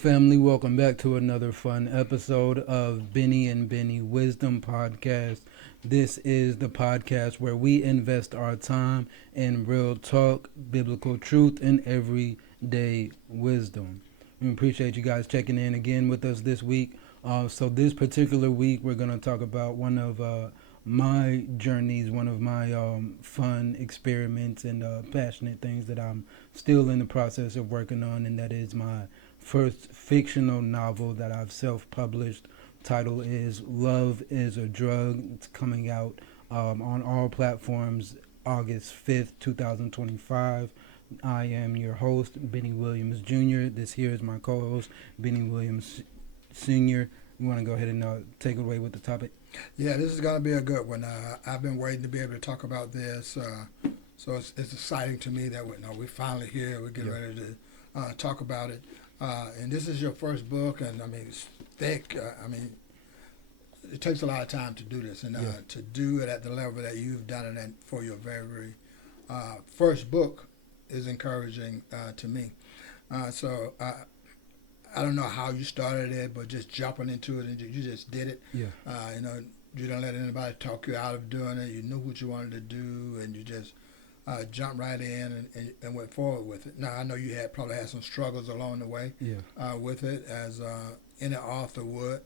family. Welcome back to another fun episode of Bennie and Bennie Wisdom Podcast. This is the podcast where we invest our time in real talk, biblical truth, and everyday wisdom. We appreciate you guys checking in again with us this week. So this particular week, we're going to talk about one of my journeys, one of my fun experiments and passionate things that I'm still in the process of working on, and that is my first fictional novel that I've self-published. Title is Love is a Drug. It's coming out on all platforms August 5th, 2025. I am your host, Bennie Williams Jr. This here is my co-host, Bennie Williams Sr. You want to go ahead and take it away with the topic? Yeah, this is going to be a good one. I've been waiting to be able to talk about this. So it's exciting to me that we're finally here. We're getting ready to talk about it. And this is your first book, and I mean, it's thick. It takes a lot of time to do this, and to do it at the level that you've done it and for your very, very first book is encouraging to me. So I don't know how you started it, but just jumping into it, and you just did it. Yeah. You don't let anybody talk you out of doing it. You knew what you wanted to do, and you just jumped right in and went forward with it. Now, I know you probably had some struggles along the way with it, as any author would.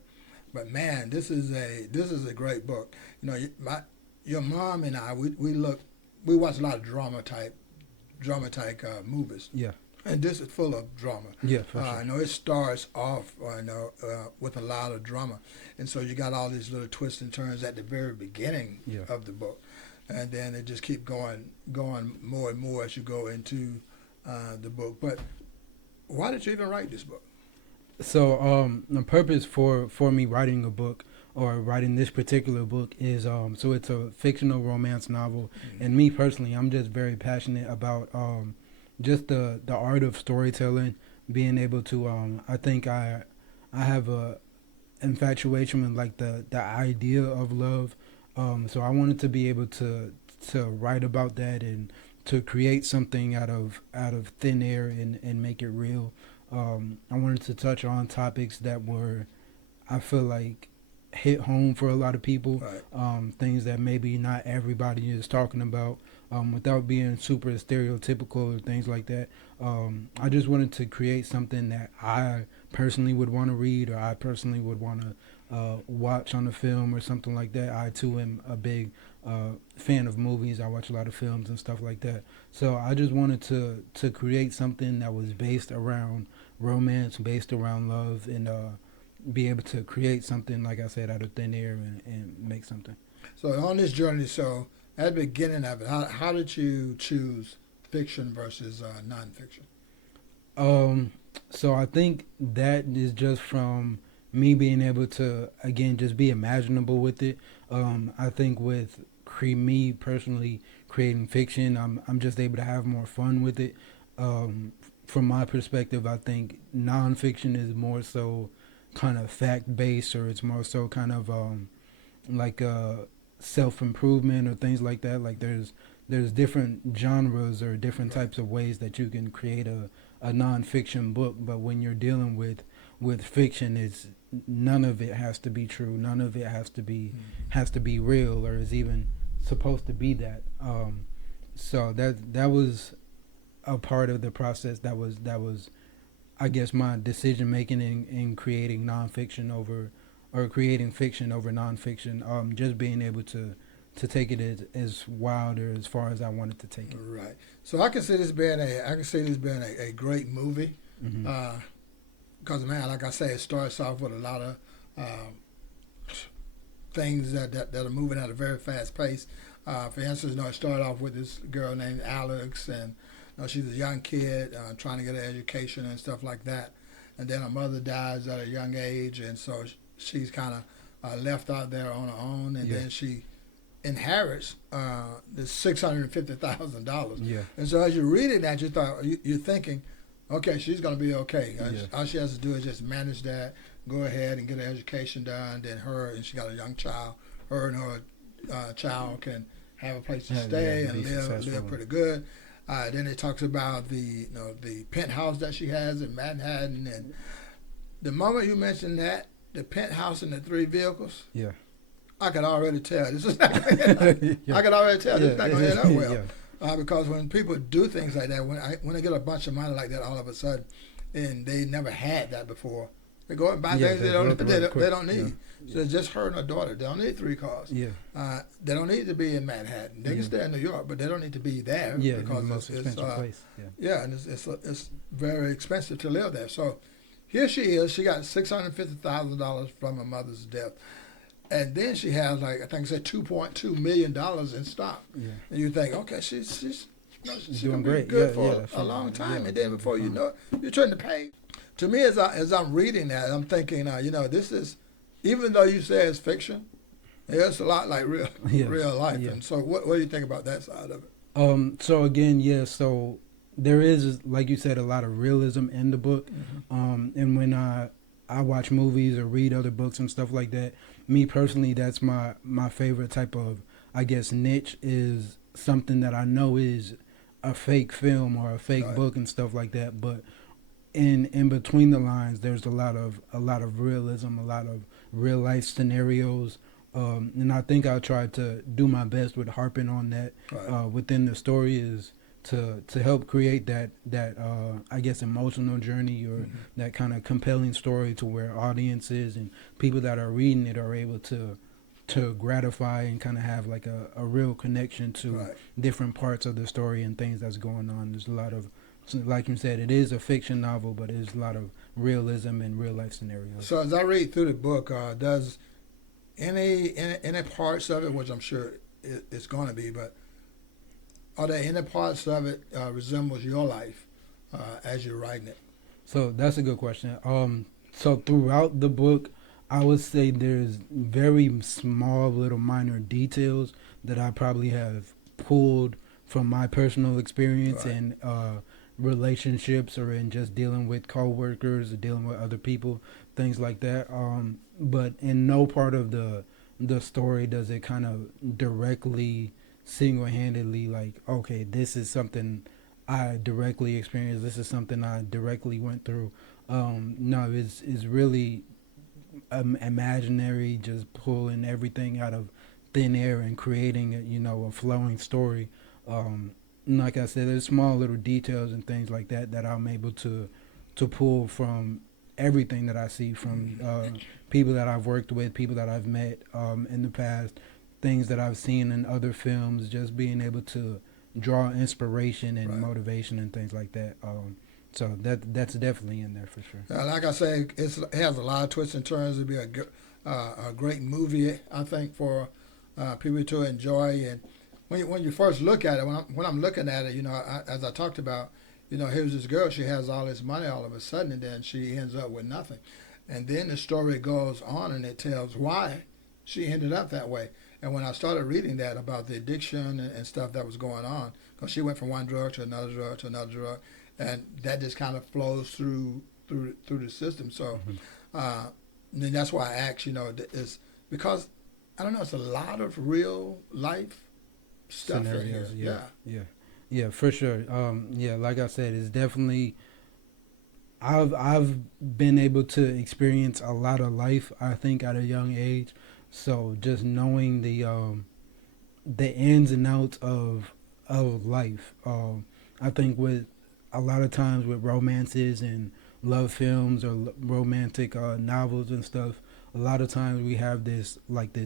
But man, this is a great book. You know, your mom and I, we watch a lot of drama type movies. Yeah. And this is full of drama. Yeah, for sure. I know it starts off with a lot of drama. And so you got all these little twists and turns at the very beginning of the book. And then it just keep going more and more as you go into the book. But why did you even write this book? So the purpose for me writing a book, or writing this particular book, is so it's a fictional romance novel. Mm-hmm. And me personally, I'm just very passionate about just the art of storytelling, being able to I think I have a infatuation with like the idea of love. So I wanted to be able to write about that and to create something out of thin air and make it real. I wanted to touch on topics that were, I feel like, hit home for a lot of people. Right. Things that maybe not everybody is talking about, without being super stereotypical or things like that. I just wanted to create something that I personally would want to read, or I personally would want to watch on a film or something like that. I too am a big fan of movies. I watch a lot of films and stuff like that. So I just wanted to create something that was based around romance, based around love, and be able to create something, like I said, out of thin air and make something. So on this journey, so at the beginning of it, how did you choose fiction versus nonfiction? So I think that is just from me being able to, again, just be imaginable with it. I think with me personally creating fiction, I'm just able to have more fun with it. From my perspective, I think nonfiction is more so kind of fact-based, or it's more so kind of like self-improvement or things like that. Like there's different genres or different types of ways that you can create a nonfiction book, but when you're dealing with fiction, it's none of it has to be true, none of it has to be real, or is even supposed to be that. So that was a part of the process. That was I guess my decision making in creating nonfiction creating fiction over nonfiction. Just being able to take it as wild or as far as I wanted to take it. Right. So I can see this being a great movie. Mm-hmm. Because man, like I say, it starts off with a lot of things that are moving at a very fast pace. For instance, it started off with this girl named Alex, and she's a young kid trying to get an education and stuff like that. And then her mother dies at a young age, and so she's kind of left out there on her own. And then she inherits this $650,000. Yeah. And so as you're reading that, you're thinking, okay, she's going to be okay. All she has to do is just manage that, go ahead and get an education done. Then and she got a young child. Her and her child can have a place to stay and live pretty good. Then it talks about the penthouse that she has in Manhattan, and the moment you mentioned that, the penthouse and the 3 vehicles, Yeah. I could already tell this is not going to end Yeah. I could already tell this is not going to end up well. Yeah. Because when people do things like that, when they get a bunch of money like that all of a sudden, and they never had that before, they go and buy things they don't need. Yeah. So it's just her and her daughter. They don't need 3 cars. Yeah. They don't need to be in Manhattan. They can stay in New York, but they don't need to be there. Yeah, because the most expensive place. And it's very expensive to live there. So here she is. She got $650,000 from her mother's death. And then she has, like, I think it said $2.2 million in stock. Yeah. And you think, okay, she's doing great. Good for a long time. Yeah. And then before you know it, you turn the page. To me, as I'm reading that, I'm thinking, this is, even though you say it's fiction, it's a lot like real life. Yeah. And so what do you think about that side of it? So again, so there is, like you said, a lot of realism in the book. Mm-hmm. And when I watch movies or read other books and stuff like that, me personally, that's my favorite type of, I guess, niche, is something that I know is a fake film or a fake book and stuff like that. But in between the lines, there's a lot of realism, a lot of real life scenarios. And I think I tried to do my best with harping on that within the story, is to help create that I guess emotional journey, or that kind of compelling story to where audiences and people that are reading it are able to gratify and kind of have like a real connection to different parts of the story and things that's going on. There's a lot of, like you said, it is a fiction novel, but there's a lot of realism and real life scenarios. So as I read through the book, does any parts of it, which I'm sure it's going to be, but are there any parts of it resembles your life as you're writing it? So that's a good question. So throughout the book, I would say there's very small little minor details that I probably have pulled from my personal experience and relationships, or in just dealing with coworkers or dealing with other people, things like that. But in no part of the story does it kind of directly, single-handedly, like, okay, this is something I directly experienced, this is something I directly went through. No, it's really imaginary, just pulling everything out of thin air and creating a flowing story. Like I said, there's small little details and things like that I'm able to pull from everything that I see, from people that I've worked with, people that I've met in the past, things that I've seen in other films, just being able to draw inspiration and motivation and things like that. So that's definitely in there for sure. Like I say, it has a lot of twists and turns. It'd be a great movie, I think, for people to enjoy. And when you first look at it, when I'm looking at it, as I talked about, here's this girl, she has all this money all of a sudden, and then she ends up with nothing. And then the story goes on, and it tells why she ended up that way. And when I started reading that about the addiction and stuff that was going on, because she went from one drug to another drug to another drug, and that just kind of flows through the system. So then that's why I asked, is because, I don't know, it's a lot of real life stuff Scenarios, in here. Yeah, for sure. Like I said, it's definitely, I've been able to experience a lot of life, I think, at a young age. So just knowing the ins and outs of life, I think with a lot of times with romances and love films or romantic novels and stuff, a lot of times we have this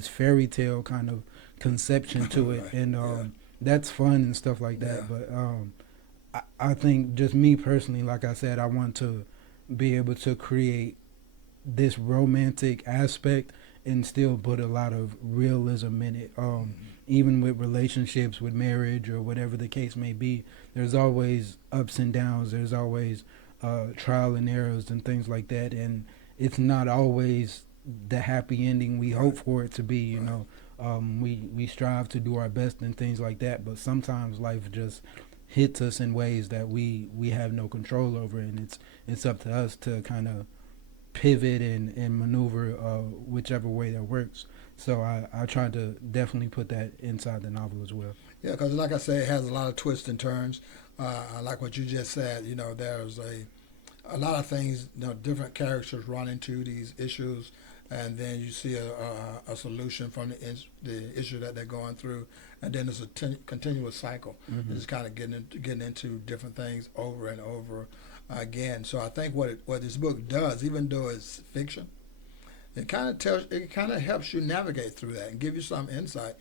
fairy tale kind of conception to it, and that's fun and stuff like that. But I think, just me personally, like I said, I want to be able to create this romantic aspect and still put a lot of realism in it. Even with relationships, with marriage, or whatever the case may be, there's always ups and downs. There's always trial and errors and things like that. And it's not always the happy ending we hope for it to be, we strive to do our best and things like that. But sometimes life just hits us in ways that we have no control over, and it's up to us to kind of pivot and maneuver whichever way that works. So I tried to definitely put that inside the novel as well. Yeah, because like I say, it has a lot of twists and turns. I like what you just said. There's a lot of things, different characters run into these issues, and then you see a solution from the issue that they're going through, and then it's a continuous cycle. Mm-hmm. It's kind of getting into different things over and over again. So I think what this book does, even though it's fiction, it kind of helps you navigate through that and give you some insight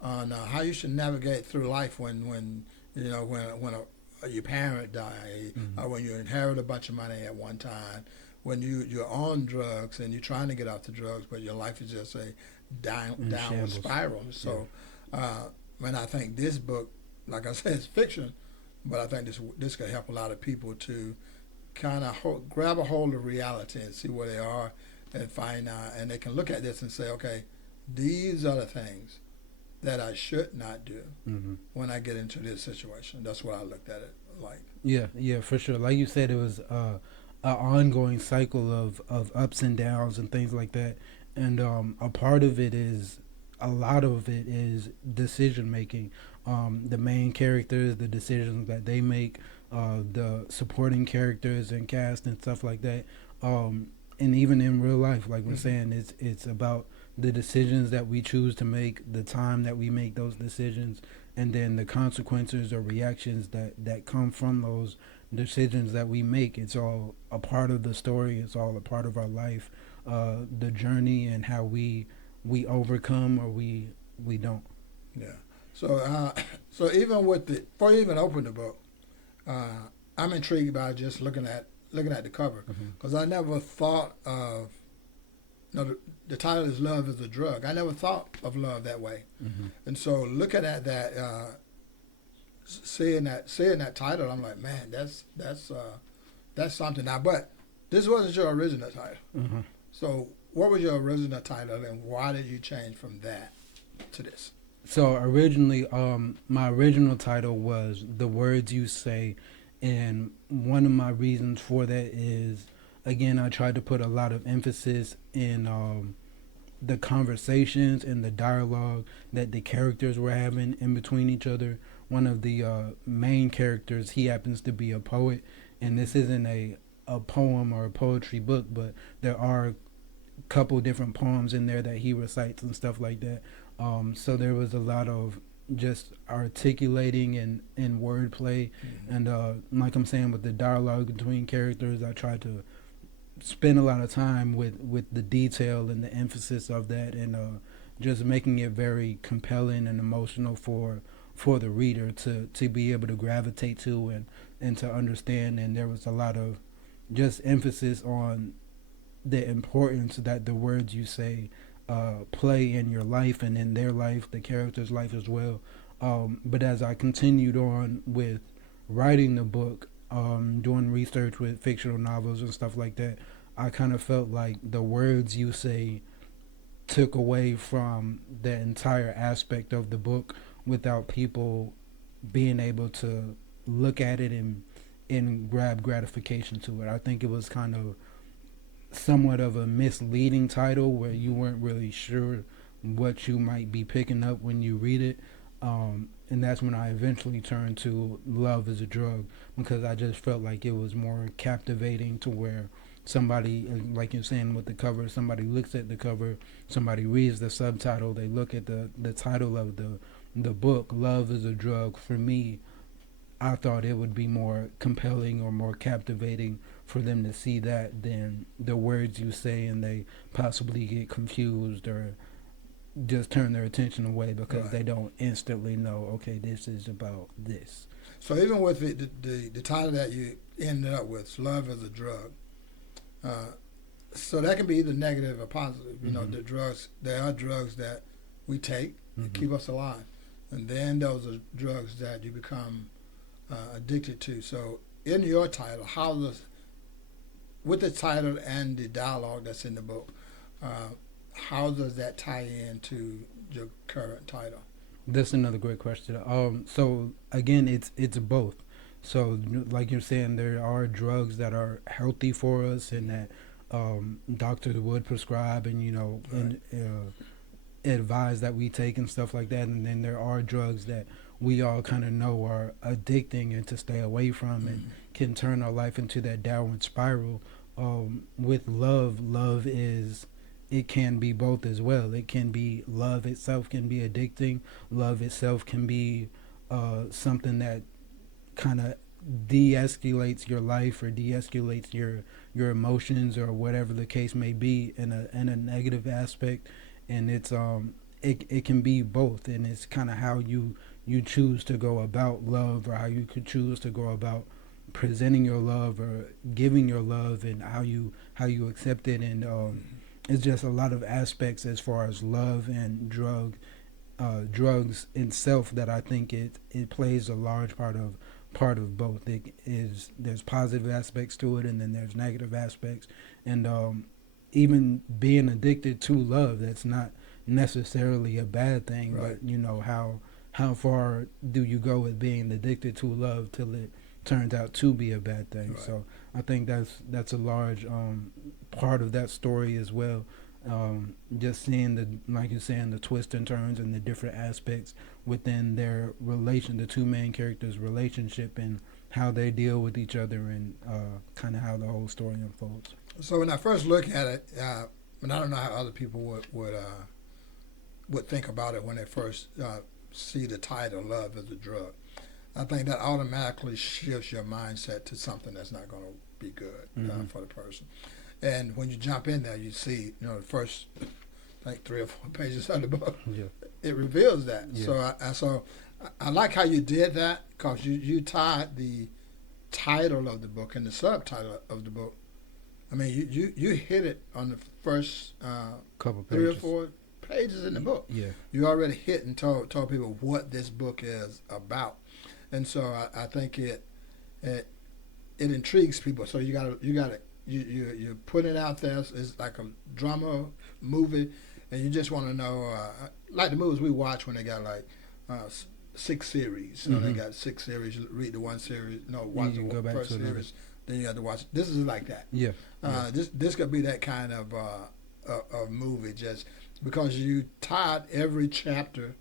on how you should navigate through life when your parent die, Mm-hmm. when you inherit a bunch of money at one time, when you're on drugs and you're trying to get off the drugs, but your life is just a downward spiral. So, and I think this book, like I said, it's fiction, but I think this could help a lot of people to kind of grab a hold of reality and see where they are and find out, and they can look at this and say, okay, these are the things that I should not do Mm-hmm. when I get into this situation. That's what I looked at it like. Yeah, for sure. Like you said, it was an ongoing cycle of ups and downs and things like that. And a lot of it is decision making. The main characters, the decisions that they make, the supporting characters and cast and stuff like that. And even in real life, like we're saying, it's about the decisions that we choose to make, the time that we make those decisions, and then the consequences or reactions that come from those decisions that we make. It's all a part of the story. It's all a part of our life, the journey, and how we overcome or we don't. Yeah. So even before you even open the book, I'm intrigued by just looking at the cover, because I never thought of the title is "Love is a Drug." I never thought of love that way, and so looking at that, seeing that title, I'm like, man, that's something. Now, but this wasn't your original title. So what was your original title, and why did you change from that to this? So originally, my original title was "The Words You Say," and one of my reasons for that is, again, I tried to put a lot of emphasis in the conversations and the dialogue that the characters were having in between each other. One of the main characters, he happens to be a poet, and this isn't a poem or a poetry book, but there are a couple different poems in there that he recites and stuff like that. So there was a lot of just articulating and wordplay, and like I'm saying, with the dialogue between characters, I tried to spend a lot of time with the detail and the emphasis of that, and just making it very compelling and emotional for the reader to be able to gravitate to and to understand. And there was a lot of just emphasis on the importance that the words you say play in your life and in their life, the character's life as well. But as I continued on with writing the book, doing research with fictional novels and stuff like that, I kind of felt like the words you say took away from the entire aspect of the book without people being able to look at it and grab gratification to it. I think it was kind of somewhat of a misleading title where you weren't really sure what you might be picking up when you read it. And that's when I eventually turned to Love is a Drug, because I just felt like it was more captivating to where somebody, like you're saying with the cover, somebody looks at the cover, somebody reads the subtitle, they look at the title of the book, Love is a Drug. For me, I thought it would be more compelling or more captivating for them to see that than the words you say and they possibly get confused or just turn their attention away because they don't instantly know, okay, this is about this. So even with the title that you ended up with, Love is a Drug, so that can be either negative or positive. You know, there are drugs that we take to keep us alive, and then those are drugs that you become addicted to. So in your title, with the title and the dialogue that's in the book, how does that tie into your current title? That's another great question. So again, it's both. So like you're saying, there are drugs that are healthy for us and that doctors would prescribe and and advise that we take and stuff like that. And then there are drugs that we all kind of know are addicting and to stay away from. can turn our life into that downward spiral. With love is, it can be both as well. It can be, love itself can be addicting. Love itself can be something that kind of de-escalates your life or de-escalates your emotions or whatever the case may be in a negative aspect. And it's it can be both, and it's kind of how you choose to go about love, or how you could choose to go about presenting your love or giving your love, and how you accept it. And it's just a lot of aspects as far as love and drugs itself that I think it plays a large part of both. There's positive aspects to it, and then there's negative aspects. And even being addicted to love, that's not necessarily a bad thing. Right. But how far do you go with being addicted to love till it turns out to be a bad thing? Right. So I think that's a large part of that story as well. Just seeing like you're saying, the twists and turns and the different aspects within their relation, the two main characters' relationship, and how they deal with each other, and kind of how the whole story unfolds. So when I first look at it, and I don't know how other people would think about it when they first see the title "Love is a Drug." I think that automatically shifts your mindset to something that's not going to be good for the person. And when you jump in there, you see, the first, like 3 or 4 pages of the book, it reveals that. Yeah. So I like how you did that, because you tied the title of the book and the subtitle of the book. I mean, you hit it on the first Couple 3 or pages. 4 pages in the book. Yeah. You already hit and told people what this book is about. And so I think it intrigues people. So you put it out there. It's like a drama movie, and you just want to know, like the movies we watch when they got like 6 series. So they got 6 series. You read the one series, watch the first series. Then you have to watch. This is like that. Yeah. This could be that kind of movie, just because you tied every chapter.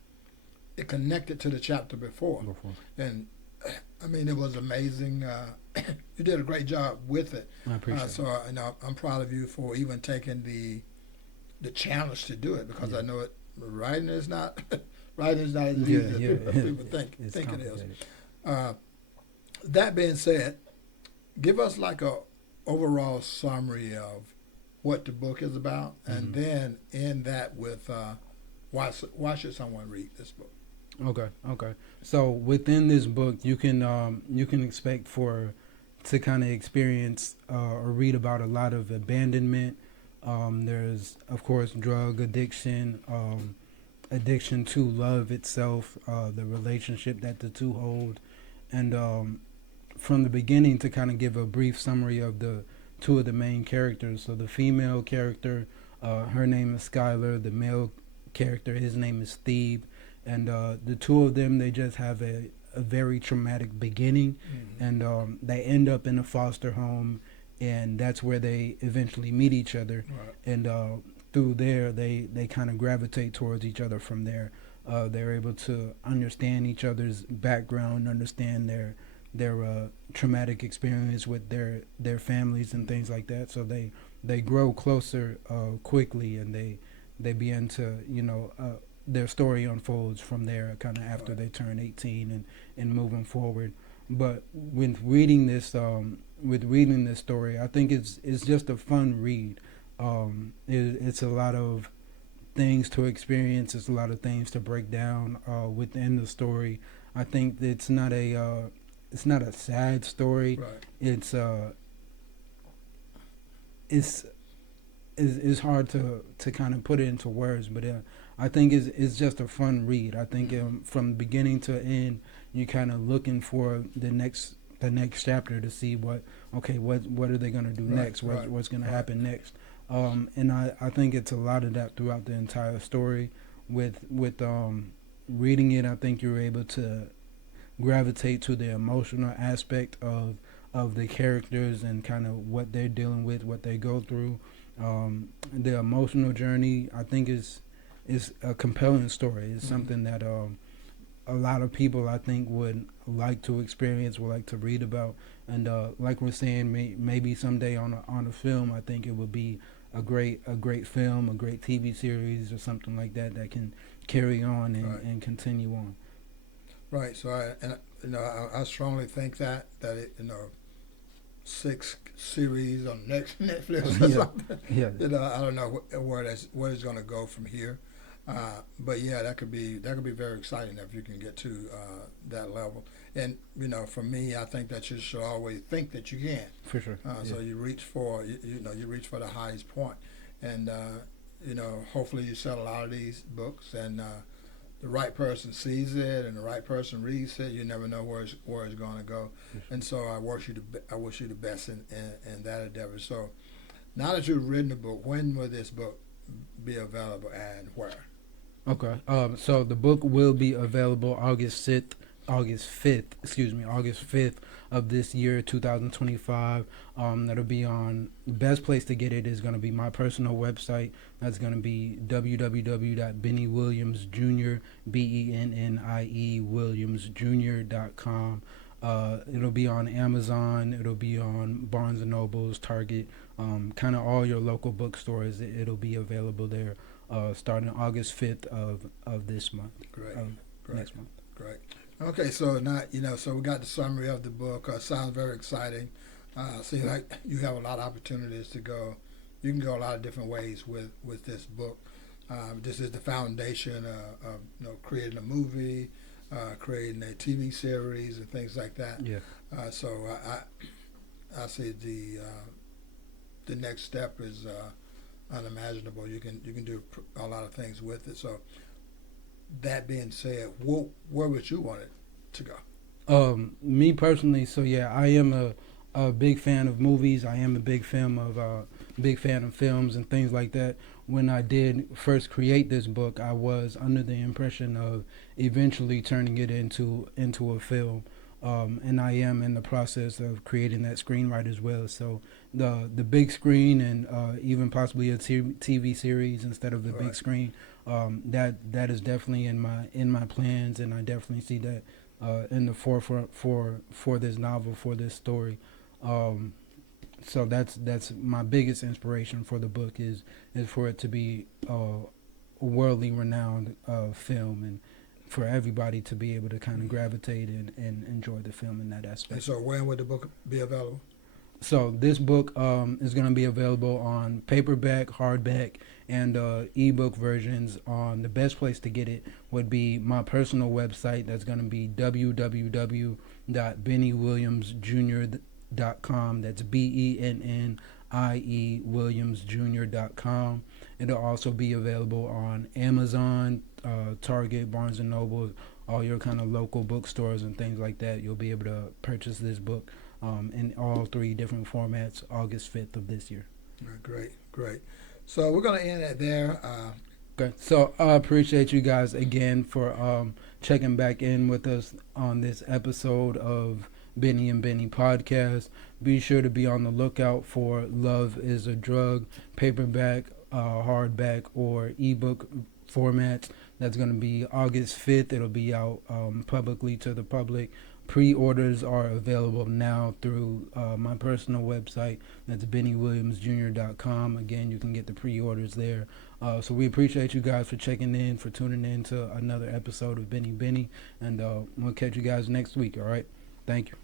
It connected to the chapter before. And I mean, it was amazing. You did a great job with it. I appreciate it. So I'm proud of you for even taking the challenge to do it, because I know writing is not as easy as people think it is. That being said, give us like a overall summary of what the book is about, and then end that with why should someone read this book? Okay. So within this book, you can expect to kind of experience or read about a lot of abandonment. There's, of course, drug addiction, addiction to love itself, the relationship that the two hold, and from the beginning, to kind of give a brief summary of the two of the main characters. So the female character, her name is Skylar. The male character, his name is Thebe. And the two of them, they just have a very traumatic beginning, and they end up in a foster home, and that's where they eventually meet each other. Right. And through there, they kind of gravitate towards each other from there. They're able to understand each other's background, understand their traumatic experience with their families and things like that. So they grow closer quickly, and they begin to, their story unfolds from there, kind of after they turn 18 and moving forward. But with reading this story, I think it's just a fun read. It's a lot of things to experience. It's a lot of things to break down within the story. I think it's not a sad story. Right. It's hard to kind of put it into words, but I think it's just a fun read. I think from beginning to end, you're kind of looking for the next chapter to see what are they going to do next, what's going to happen next. And I think it's a lot of that throughout the entire story. With reading it, I think you're able to gravitate to the emotional aspect of the characters and kind of what they're dealing with, what they go through. The emotional journey, I think, is a compelling story. It's something that a lot of people I think would like to experience, would like to read about, and like we're saying, maybe someday on a film, I think it would be a great film, a great TV series, or something like that that can carry on and continue on. Right. So I strongly think that it, 6 series on next Netflix or something. Yeah. I don't know where it's going to go from here. But yeah, that could be very exciting if you can get to that level. And for me, I think that you should always think that you can. For sure. So you reach for you reach for the highest point, and hopefully you sell a lot of these books, and the right person sees it and the right person reads it. You never know where it's going to go. And so I wish you the best in that endeavor. So now that you've written the book, when will this book be available and where? Okay. So the book will be available August 5th of this year, 2025. That'll be on, the best place to get it is going to be my personal website. That's going to be www.benniewilliamsjr, BENNIE WilliamsJr.com. It'll be on Amazon. It'll be on Barnes and Nobles, Target, kind of all your local bookstores. It'll be available there starting August 5th of this month. Great. Next month. Great. Okay, so now so we got the summary of the book. Sounds very exciting. Seems like you have a lot of opportunities to go. You can go a lot of different ways with this book. This is the foundation of creating a movie, creating a TV series, and things like that. Yeah. So I see the next step is unimaginable. You can do a lot of things with it. So that being said, where would you want it to go? Me personally, so yeah, I am a big fan of movies. I am a big fan of films and things like that. When I did first create this book, I was under the impression of eventually turning it into a film. And I am in the process of creating that screenwrite as well. So the big screen and even possibly a TV series instead of the big screen, that is definitely in my plans, and I definitely see that in the forefront for this novel, for this story. So that's my biggest inspiration for the book is for it to be a worldly renowned film, and for everybody to be able to kind of gravitate and enjoy the film in that aspect. And so when would the book be available? So this book is going to be available on paperback, hardback, and ebook versions. The best place to get it would be my personal website. That's going to be www.benniewilliamsjr.com. That's BENNIE WilliamsJr.com. It'll also be available on Amazon, Target, Barnes and Noble, all your kind of local bookstores and things like that. You'll be able to purchase this book in all 3 different formats August 5th of this year. Great. So we're going to end it there. Okay, so I appreciate you guys again for checking back in with us on this episode of Bennie and Bennie Podcast. Be sure to be on the lookout for Love is a Drug, paperback, hardback, or ebook formats. That's going to be August 5th. It'll be out publicly to the public. Pre-orders are available now through my personal website. That's BennieWilliamsJr.com. Again, you can get the pre-orders there. So we appreciate you guys for checking in, for tuning in to another episode of Bennie Bennie. And we'll catch you guys next week, all right? Thank you.